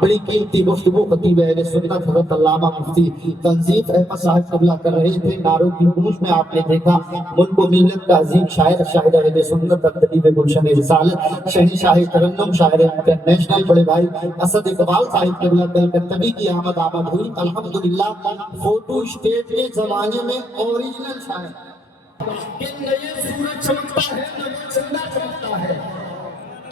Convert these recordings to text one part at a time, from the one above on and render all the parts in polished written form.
بڑی قیمتی گفتگو خطیب اہل سنت حضرت علامہ مفتی تنظیف احمد صاحب قبلہ کر رہے تھے. نعروں کی گونج میں آپ نے دیکھا ملک و ملت کا عظیم شاعر شاہد اہل سنت الطبیب گلشن رسالت شہنشاہ ترنم شاعر انٹرنیشنل بڑے بھائی اسد اقبال صاحب قبلہ کلکتبی کی آمد ہوئی. الحمدللہ فوٹو اسٹیٹ کے زمانے میں اوریجنل شاعر کہ نئے سورج چمکتا ہے نئے چندہ چمکتا ہے.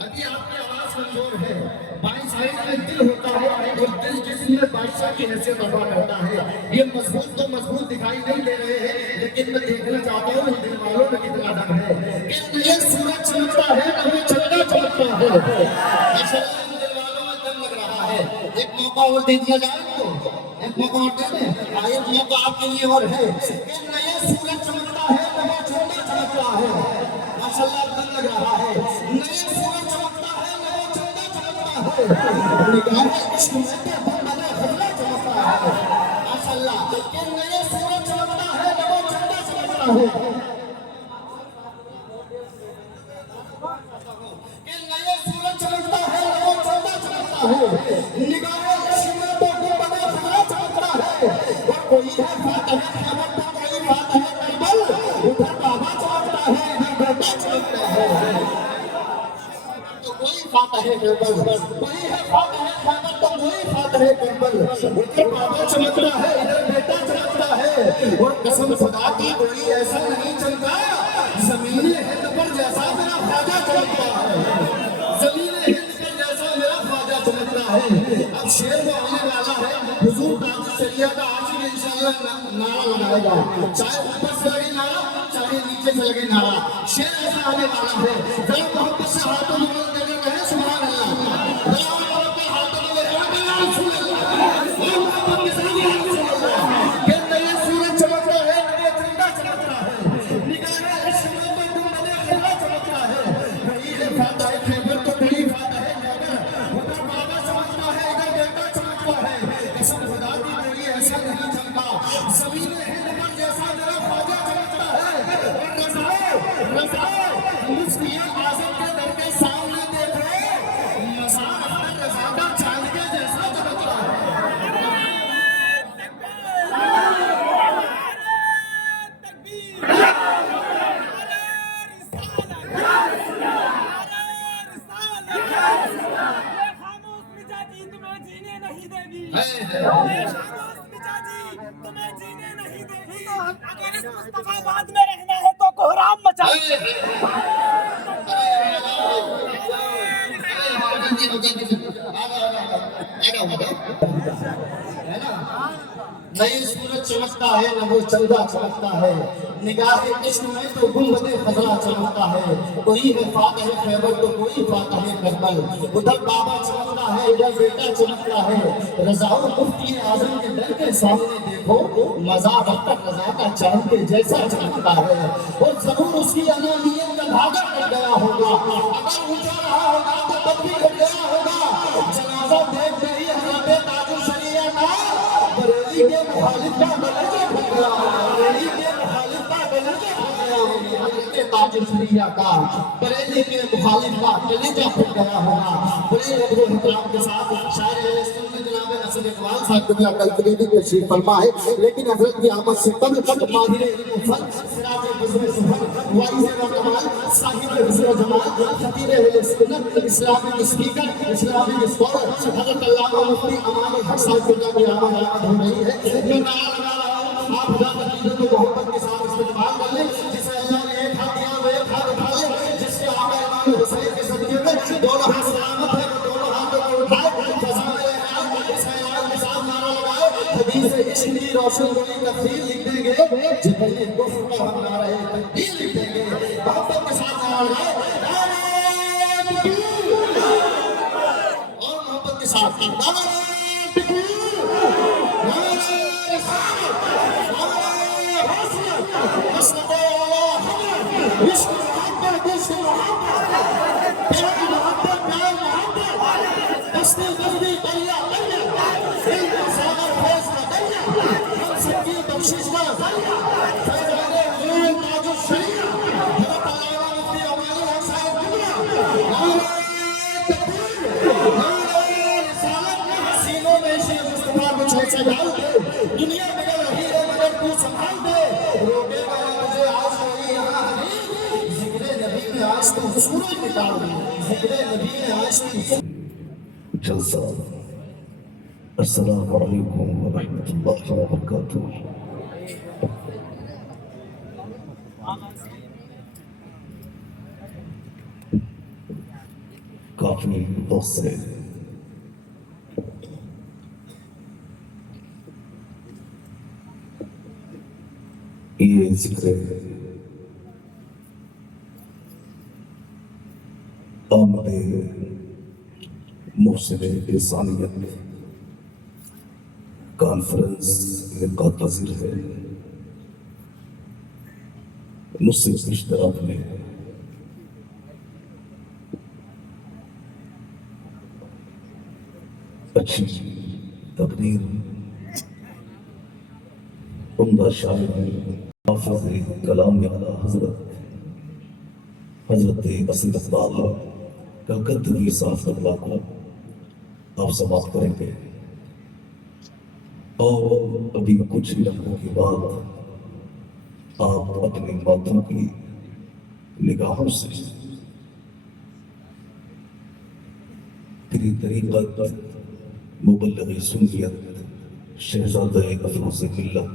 ابھی آپ کی آواز کمزور ہے, بائیں سائڈ میں دل ہوتا ہے اور دل جسم میں بادشاہ کی حیثیت ادا کرتا ہے. یہ مضبوط تو مضبوط دکھائی نہیں دے رہے ہیں لیکن میں دیکھنا چاہتا ہوں دل والوں میں کتنا دم ہے کہ یہ سورج چمکتا ہے نہ چندہ چمکتا ہے. دل والوں میں دم لگ رہا ہے. ایک موقع اور دے دیا جائے تو ایک موقع اور دے دیں. ایک موقع آپ کے لیے اور ہے کہ نئے سورج چمکتا ہے نہ چندہ چمکتا ہے. ماشاءاللہ دم لگ رہا ہے. نئے سورج چمکتا ہے نہ چندہ چمکتا ہے. نگاہ عشق میں بندہ خزلہ چمکتا ہے. ماشاءاللہ کہ نئے سورج چمکتا ہے نہ چندہ چمکتا ہے. کہ نئے سورج چمکتا ہے نہ چندہ چمکتا ہے. نگاہ عشق میں بندہ خزلہ چمکتا ہے. اور کوئی ہے فاتح خیبر تو کوئی فاتح کربل. ادھر بابا چمکتا ہے ادھر بیٹا چمکتا ہے. تو کوئی فاتح کربل کوئی ہے فاتح خیبر تو کوئی فاتح کربل. ادھر بابا چمکتا ہے ادھر بیٹا چمکتا ہے. اور قسم خدا کی کوئی ایسا نہیں چمکا زمین ہند پر جیسا میرا خواجہ چمکتا ہے. زمین ہند پر جیسا میرا خواجہ چمکتا ہے. اب شیر میں آنے والا ہے حضور تاج شریعہ کا آج بھی انشاءاللہ نعرہ لگائے گا. چاہے اوپر سے لگے نعرہ چاہے نیچے سے لگے نعرہ. شیر ایسا آنے والا ہے. ذرا محبت سے ہاتھوں میں مدد دے کر کہیں سبحان اللہ. ذرا محبت کے ہاتھوں میں رسول اللہ اور محبت کے ساتھ رسول اللہ. کہ نئے سورج چمکتا ہے نئے چندہ چمکتا ہے. نگاہ عشق میں بندہ خزلہ چمکتا ہے. وہی ہے فاتح خیبر تو وہی فاتح خیبر. ادھر بابا چمکتا ہے ادھر بیٹا چمکتا ہے. قسم خدا کی کوئی ایسا نہیں چمکا زمین ہند پر جیسا میرا خواجہ چمکتا ہے. اور رضاؤ مفتی اعظم کے در کے سامنے دیکھو مزار اختر رضا کا چاند کے جیسا چمکتا ہے. بعد میں رہنا ہے تو کوہرام مچا. نئے سورج چمکتا ہے نہ وہ چندہ چمکتا ہے. نگاہ عشق میں تو گنبد خزلہ چمکتا ہے. کوئی ہے فاتح خیبر تو کوئی فاتح کربل. ادھر بابا چمکتا ہے ادھر بیٹا چمکتا ہے. رضاؤ مفتی اعظم کے در کے سامنے دیکھو مزار اختر رضا کا چاند کے جیسا چمکتا ہے. اور ضرور اس کی انانیت کا دھاگا کٹ گیا ہوگا. اگر اونچا رہا ہوگا تو تب بھی کٹ گیا ہوگا. جنازہ دیکھ رہی حضرت تاج الشریعہ کا بریلی کے مخالف کا درجہ پھٹ گیا ہوگا. بریلی کے مخالف کا درجہ پھٹ گیا ہوگا. حضرت تاج الشریعہ کا بریلی کے مخالف کا درجہ پھٹ گیا ہوگا. بڑے ادب و احترام کے ساتھ شاعر اہل سنت جناب اسد اقبال صاحب کو کلکتبی تشریف فرما ہے. لیکن حضرت کی آمد سے قبل ماہر علم و فن سراج بزم سفر وائز و کمال صاحب حسن و جمال خطیب اہل سنت اسلامک اسپیکر اسلامک اسکالر حضرت علامہ مفتی امان الحق صاحب کی آمد ہو رہی ہے. میں نعرہ لگا رہا ہوں آپ خدا تقدیر کو محبت کے ساتھ استقبال کر لیں. جسے اللہ نے ایک ہاتھ دیا وہ ایک ہاتھ اٹھا لے. جس کے آقا امام حسین کے صدقے میں دونوں ہاتھ سلامت ہے وہ دونوں ہاتھوں کو اٹھائے. فضائل اعلان اس اعلان کے ساتھ نعرہ لگائے. حدیث عشق کی روشن روی تفصیل لکھ دیں گے جتنے کفر پر ہم نعرہ تکبیر لکھ دیں گے. محبت کے ساتھ نعرہ لگائے اور محبت کے ساتھ مجھے سجال دے، دنیا بگڑ رہی ہے مگر تو سنبھال دے، روکے گا مجھے آج کوئی یہاں حبیب، ذکر نبی میں آج تو سورج نکال دے، ذکر نبی میں آج تو جلسہ۔ السلام علیکم ورحمۃ اللہ وبرکاتہ۔ کافی وقت سے یہ ذکر آمد محسن انسانیت کانفرنس انعقاد پذیر ہے، مجھ سے اس اشتراک میں اچھی تقریر عمدہ شاعر حافظ کلام اعلیٰ حضرت اسد اقبال کلکتوی صاحب اللہ کو آپ سماعت کریں گے، اور ابھی کچھ لمحوں کے بعد آپ اپنے باتوں کی نگاہوں سے تیری طریقت مبلغ سنیت شہزادہ افروز ملت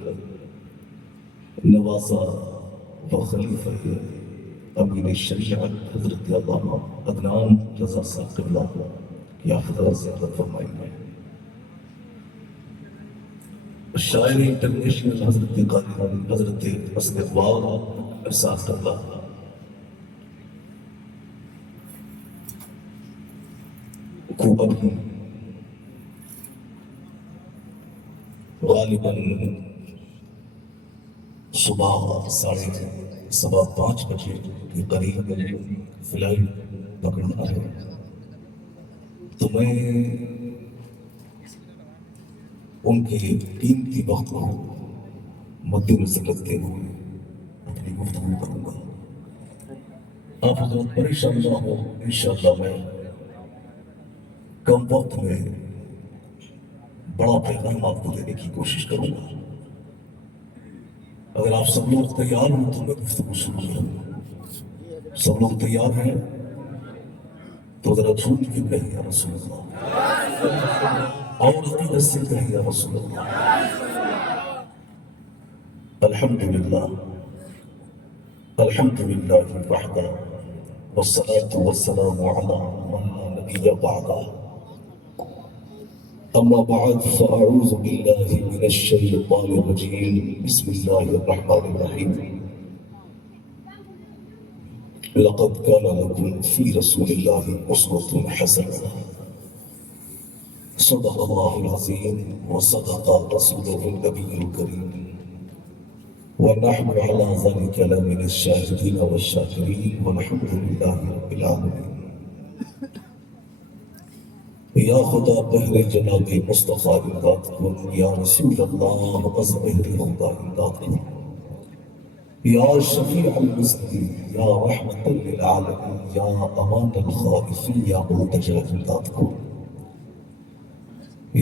نوازا و خلیفہ امین شریعت حضرت علامہ عدنان رضا صاحب قبلہ کی حضرت زیارت فرمائیں گے۔ شاعر انٹرنیشنل حضرت قاری حضرت اسد اقبال صاحب قبلہ کو ابھی غالباً صبح 4:15 بجے کے قریب فلائٹ پکڑنا ہے، تو میں ان کے قیمتی وقت کو مد نظر رکھتے ہوئے اپنی گفتگو کروں گا۔ آپ حضرت پریشان نہ ہو، انشاءاللہ میں کم وقت میں بڑا پیغام آپ کو دینے کی کوشش کروں گا۔ اگر آپ سب لوگ تیار ہوں تو میں گفتگو شروع کروں۔ سب لوگ تیار ہیں تو ذرا جھوم کے کہیں یا رسول اللہ، اور عقیدت سے کہیں یا رسول اللہ۔ الحمدللہ الحمدللہ وحدہ والصلاة والسلام علی من لا نبی بعدہ، اما بعد فاعوذ باللہ من الشیطان الرجیم، بسم اللہ الرحمن الرحیم۔ لقد كان لكم في رسول الله أسوة حسنة، صدق الله العظيم وصدق رسوله النبي الكريم، ونحن على ذلك لمن الشاهدين والشاكرين، والحمد لله رب العالمين۔ یا خدا بہر جناب مصطفیٰ امداد کن، یا رسول اللہ از بہر خدا امداد کن، یا شفیع المذنبین، یا رحمت للعالمین، یا امان الخائفین، یا ملتجا امداد کن،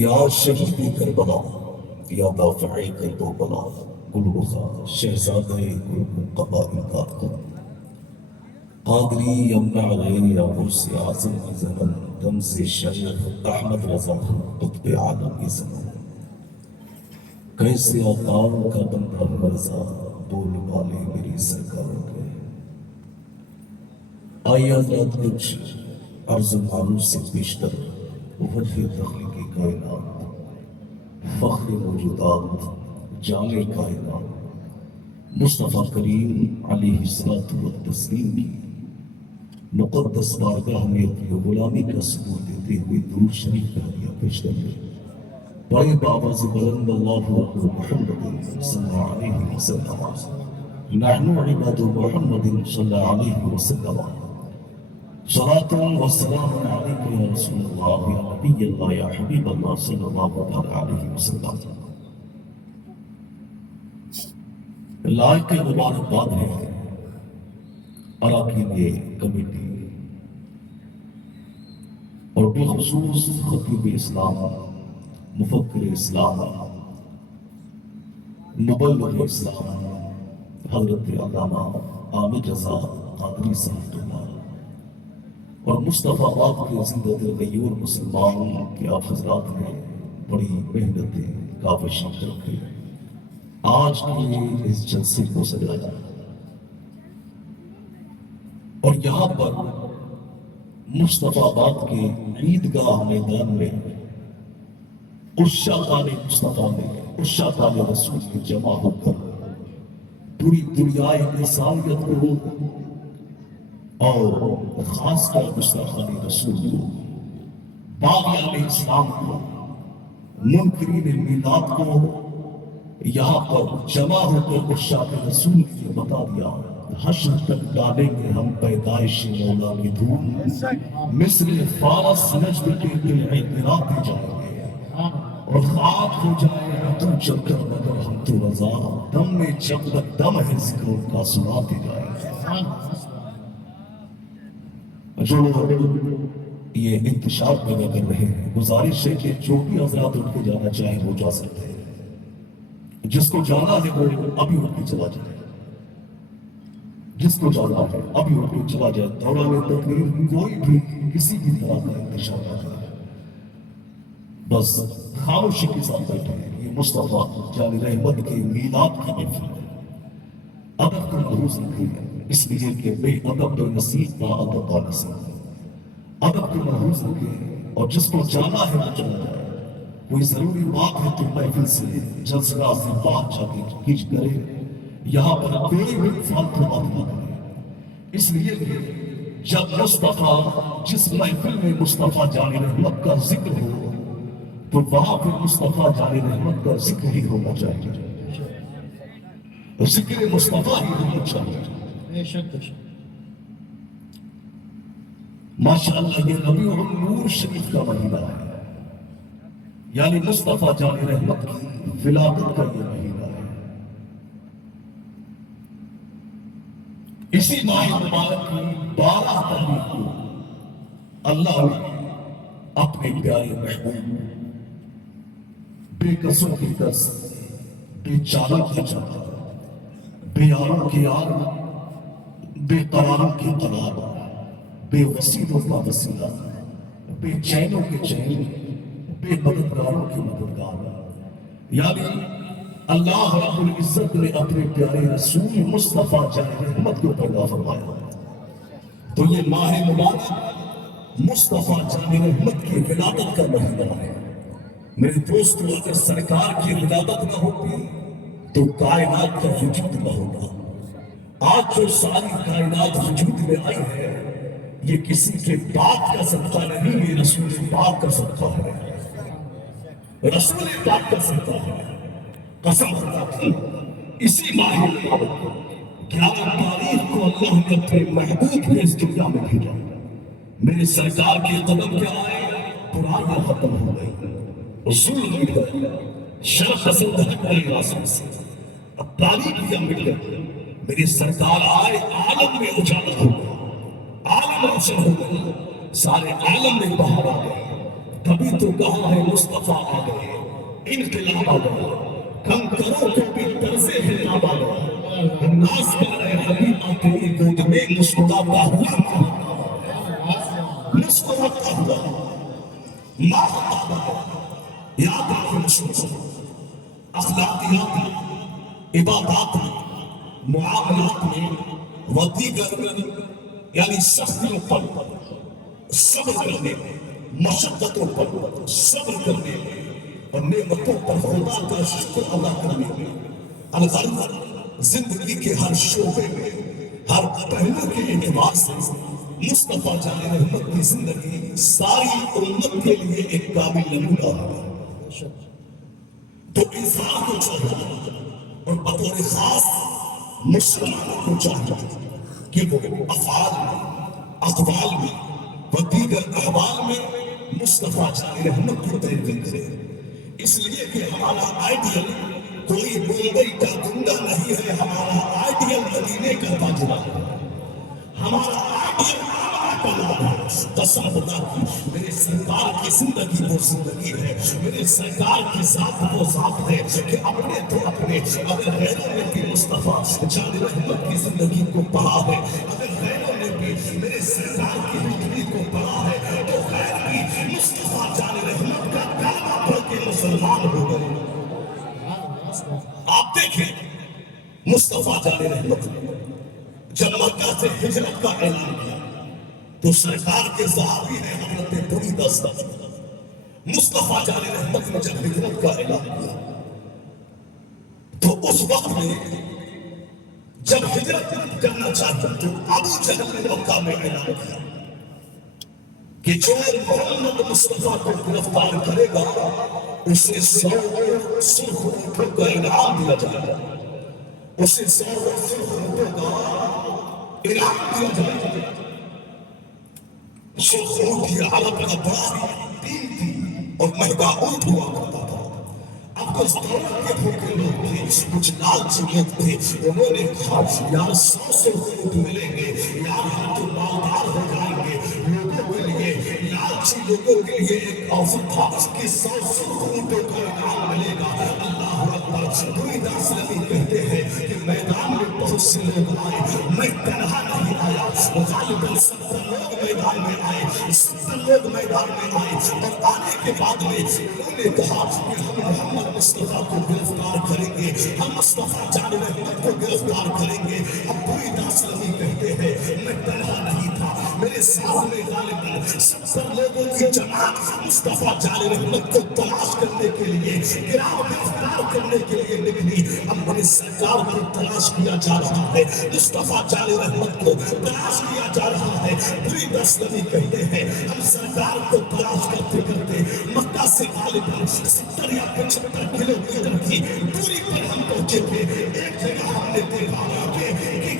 یا شہید کربلا، یا دافع کرب و بلا، گلوخا شہزادہ گل قبا امداد کن، قادری یمنع علیہ یا غرس اعظم کی زمن، رمز شیخ احمد رضا قطب عالم زمان، کیسے آقام کا بندہ مرزا، بول والے میری سرکار کے۔ آئیے حضرات کچھ عرض و معروف سے بیشتر وجہ تخلیق کائنات، فخر موجودات، جامع کائنات، مصطفیٰ کریم علیہ الصلاۃ والتسلیم کی مقدس بارگاہ میں اپنی غلامی کا ثبوت دیتے ہوئے درود شریف کا ہدیہ پیش کرتے ہیں۔ بڑے بآواز بلند اللہ اکبر محمد صلی اللہ علیہ وسلم، نحن عباد محمد صلی اللہ علیہ وسلم، صلاة و سلام علیک یا رسول اللہ، یا نبی اللہ، یا حبیب اللہ صلی اللہ علیہ وسلم۔ لائق مبارکباد ہے اراکین کمیٹی اور بالخصوص خطیب اسلام مفکر اسلام، مبلغ اسلام حضرت علامہ عامر رضا قادری صاحب اور مصطفیٰ آباد کے زندہ دل غیور مسلمان کے آپ حضرات نے بڑی محنتیں کاوشیں کر کے آج کے اس جلسے کو سجایا، اور یہاں پر مصطفیٰ آباد کے عیدگاہ میدان میں عشاقان مصطفیٰ میں عشاقان رسول کی جمع ہو کر پوری دنیا انسانیت کو اور خاص کر مصطفیٰ رسول کو، باغیان اسلام کو، منکرین میلاد کو یہاں پر جمع ہو کر عشاق رسول کی بتا دیا، حشر تک ڈالیں گے ہم پیدائش مولا کی دھوم، مصر فارس نجد کے دل اعتراض جائیں گے اور خاک ہو جائے تو چل کر مگر ہم تو رضا، دم میں جب تک دم ہے ذکر ان کا سناتے جائیں گے۔ جو لوگ یہ انتشار پیدا کر رہے ہیں، گزارش ہے کہ جو بھی حضرات ان کو جانا چاہیں وہ جا سکتے ہیں، جس کو جانا ہے وہ ابھی اٹھ کے چلا جائے، جس کو جانا ہے ابھی اٹھ کے چلا جائے، دوران تقریر کوئی بھی کسی بھی طرح کا انتشار نہ کرے، بس خاموشی کے ساتھ بیٹھے ہیں۔ یہ مصطفیٰ جان رحمت کے میلاد کی محفل ہے، ادب کو محروز نہیں ہے، اس لیے کہ بے ادب تو نصیب کا ادب کا نصیب، ادب کو محروز رکھے، اور جس کو جانا ہے وہ چلا جائے۔ کوئی ضروری بات ہے تو محفل سے جلسہ سے بات جا کے کھینچ کرے، یہاں پر کوئی بھی فالتو بات نہ کرے، اس لیے کہ جب مصطفیٰ جس محفل میں مصطفیٰ جان رحمت کا ذکر ہو تو وہاں پہ مصطفیٰ جان رحمت کا ذکر ہی ہونا چاہیے، ذکر مصطفیٰ ہی ہونا چاہیے۔ ماشاءاللہ یہ ربیع النور شریف کا مہینہ ہے، یعنی مصطفیٰ جان رحمت کی ولادت کا یہ مہینہ ہے۔ اسی ماہ مبارک کی 12 تاریخ کو اللہ نے اپنے پیارے محبوب بے قصوں کی قص، بے چالوں کی چال، بے یاروں کی یار، بے قراروں کی قرار، بے وسیلوں کا وسیلہ، بے چینوں کے چین، بے مددگاروں کے مددگار، یعنی اللہ رب العزت نے اپنے پیارے رسول مصطفیٰ جان رحمت کو پیدا فرمایا، تو یہ ماہ مبارک مصطفیٰ جان رحمت کی ولادت کا مہینہ ہے۔ میرے دوستو، اگر سرکار کی ولادت نہ ہوتی تو کائنات کا وجود نہ ہوگا۔ آج جو ساری کائنات وجود میں آئی ہے یہ کسی کے پاک کا صدقہ نہیں، یہ رسول پاک کا صدقہ ہے، رسول پاک کا صدقہ ہے۔ قسم خدا کی اسی ماہ مبارک 11 تاریخ کو اللہ نے اپنے محبوب کو اس دنیا میں بھیجا۔ میرے سرکار کے قدم کے آئے برائیاں ختم ہو گئی، ظلم مٹ گئے، شر پسند ہٹ گئے راستے سے، اب تاریخیاں مٹ گئی۔ میرے سرکار آئے، عالم میں اجالا ہو گیا، عالم روشن ہو گیا، سارے عالم میں بہار آ گئی۔ کبھی تو کہا ہے مصطفیٰ آ گئے، انقلاب آ گیا، کنکروں کو بھی طرز حجاب آ گیا، ناز کر رہے حبیبہ تیری گود میں مسکراتا ہوا، مسکراتا ہوا یاد رکھیں مسلمان، اخلاقیات، عبادات، معاملات میں و دیگر یعنی سختیوں پر صبر کرنے، مشقتوں پر صبر کرنے اور نعمتوں پر خدا کا شکر ادا کرنے میں، الغرض زندگی کے ہر شعبے میں، ہر پہلو کے اعتبار سے مصطفیٰ جان رحمت کی زندگی ساری امت کے لیے ایک کامل نمونہ ہے۔ تو انسان کو چاہیے اور بطور خاص مسلمانوں کو چاہیے کہ وہ افعال میں، اقوال میں و دیگر احوال میں مصطفیٰ جان رحمت کو پیروی کرے، اس لیے کہ ہمارا آئیڈیل کوئی ممبئی کا گنڈا نہیں ہے، ہمارا آئیڈیل مدینے کا تاجر ہے، ہمارا آئیڈیل قسم خدا کی میرے سرکار کی زندگی وہ زندگی ہے، میرے سرکار کی ذات وہ ذات ہے کہ اپنے تو اپنے اگر غیروں نے بھی مصطفیٰ جان رحمت کی زندگی کو پڑھا ہے، اگر غیروں نے بھی میرے سرکار کی زندگی کو پڑھا ہے تو غیر بھی مصطفیٰ جان رحمت کا کلمہ پڑھ کے مسلمان ہو گئے۔ آپ دیکھیں مصطفیٰ جان رحمت جب مکہ سے ہجرت کا اعلان کیا تو سرکار کے صحابی ہیں حضرت بریدہ مصطفیٰ جان رحمت نے جب ہجرت کا اعلان کیا تو اس وقت میں جب ہجرت کرنا چاہتے تو ابو جہل نے مکہ میں اعلان کیا کہ جو محمد مصطفیٰ کو گرفتار کرے گا اسے 100 سرخ اونٹوں کا انعام دیا جائے گا، اسے 100 سرخ اونٹوں کا انعام دیا جائے گا۔ سرخ اونٹ یہ عرب کا بڑا قیمتی اور مہنگا اونٹ ہوا کرتا تھا۔ اب کچھ دولت کے بھوکے لوگ تھے، کچھ لالچی لوگ تھے، انہوں نے کہا یار 100 سرخ اونٹ ملیں گے، یار ہم تو مالدار ہو جائیں گے۔ لوگوں کے لیے لالچی لوگوں کے لیے ایک آفر تھا کہ 100 سرخ اونٹوں کا انعام ملے گا۔ اللہ اکبر۔ بریدہ اسلامی کہتے ہیں کہ میدان میں بہت سے لوگ آئے، میں تنہا نہیں آیا، غالباً 70 لوگ میدان میں آئے، 70 لوگ میدان میں آئے، اور آنے کے بعد میں انہوں نے کہا کہ ہم محمد مصطفیٰ کو گرفتار کریں گے، ہم مصطفیٰ جان رحمت کو گرفتار کریں گے۔ اب بریدہ اسلامی کہتے ہیں میں تنہا نہیں تھا، میرے ساتھ میں غالباً 70 لوگوں کی جماعت مصطفیٰ جان رحمت کو تلاش کرنے کے لیے، گرفتار کرنے کے لیے نکلی۔ اب میرے سرکار کو تلاش کیا جا رہا ہے، مصطفیٰ جان رحمت کو تلاش کیا جا رہا ہے۔ بریدہ اسلامی کہتے ہیں ہم سرکار کو تلاش کرتے کرتے مکہ سے غالباً 70 یا 75 کلومیٹر کی دوری پر ہم پہنچے تھے۔ ایک جگہ ہم نے دیکھا کہ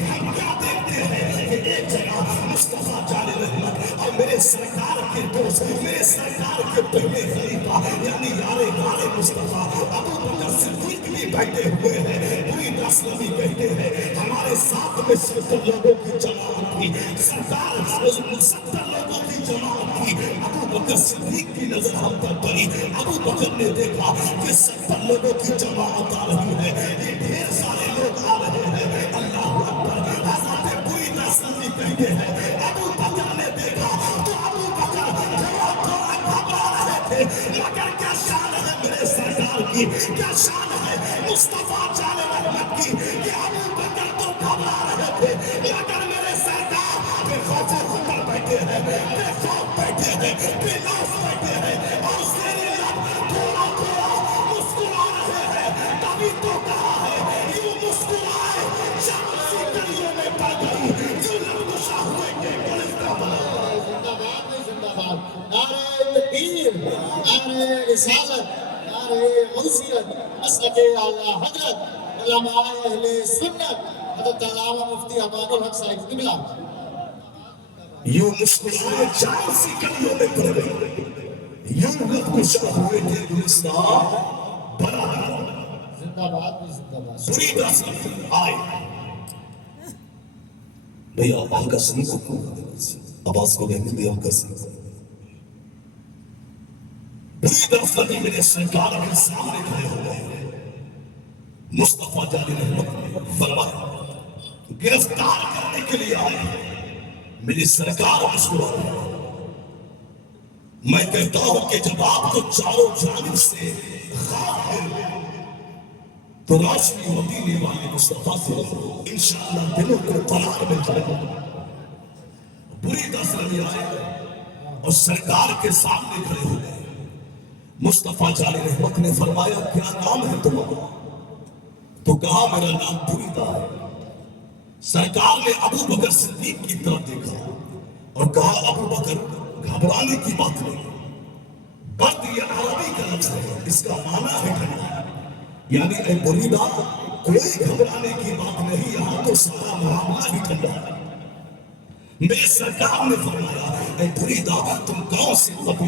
ہم کیا دیکھتے ہیں کہ ایک جگہ مصطفیٰ جان رحمت اور میرے سرکار کے دوست، میرے سرکار کے پہلے خلیفہ یعنی یار غار مصطفیٰ ابو بکر صدیق بھی بیٹھے ہوئے ہیں۔ بریدہ اسلامی کہتے ہیں ہمارے ساتھ میں 70 لوگوں کی جماعت تھی، سرکار 70 لوگوں کی جماعت تھی۔ ابو بکر صدیق کی نظر ہم پر پڑی، ابو بکر نے دیکھا کہ 70 لوگوں کی جماعت آ رہی ہے، یہ ڈھیر سارے لوگ آ رہے ہیں۔ اللہ اکبر۔ حضرت بریدہ اسلامی کہتے ہیں ابو بکر نے دیکھا تو ابو بکر تھوڑا تھوڑا گھبرا رہے تھے، مگر کیا شان ہے میرے سرکار کی، کیا شان ہے مصطفیٰ جان رحمت کی کہ ابو بکر تو گھبرا رہے تھے مگر میرے سرکار بے خوف خطر بیٹھے ہیں، بے خوف بیٹھے ہیں، بے لوف بیٹھے ہیں، اور زیر لب تھوڑا تھوڑا مسکرا رہے ہیں۔ تبھی تو کہا ہے یوں مسکرائے جان سی گلیوں میں پڑ گئی، یوں لبگشا ہوئے کہ گلستہ بنا۔ زندہ باد میں زندہ باد، نعرہ تکبیر، نعرہ رسالت، نعرہ غوثیت، مسلک اعلیٰ حضرت علماء اہل سنت حضرت علامہ مفتی امان الحق صاحب قبلہ۔ یوں مسکرائے جان سی گلیوں میں پڑ گئی، یوں لبگشا ہوئے کہ گلستہ بنا۔ زندہ باد میں زندہ باد۔ بریدہ اسلامی آئے بھئی آپ ہلکا سنی کو آواز کو رہنے دیا ہلکا سنی۔ بریدہ اسلامی میرے سرکار کے سامنے کھڑے ہو گئے، مصطفیٰ جان رحمت نے فرمایا گرفتار کرنے کے لیے آئے، میری سرکار مسکرا۔ میں کہتا ہوں کہ جب آپ کو چاروں جانب سے خواب ہے تو روشنی مدینے والے مصطفیٰ سے انشاءاللہ دلوں کو قرار مل جائے گا۔ بریدہ اسلامی آئے اور سرکار کے سامنے کھڑے ہو گئے۔ مصطفیٰ جان رحمت نے فرمایا کیا نام ہے تمہارا؟ تو کہا میرا نام بریدہ ہے۔ سرکار نے ابو بکر صدیق کی طرف دیکھا اور کہا ابو بکر گھبرانے کی بات نہیں، برد یہ عربی کا لفظ ہے، اس کا معنی ہے ٹھنڈا، یعنی اے بریدہ کوئی گھبرانے کی بات نہیں، یہاں تو سارا معاملہ ہی ٹھنڈا ہے۔ میرے سرکار نے فرمایا اے بریدہ تم گاؤں سے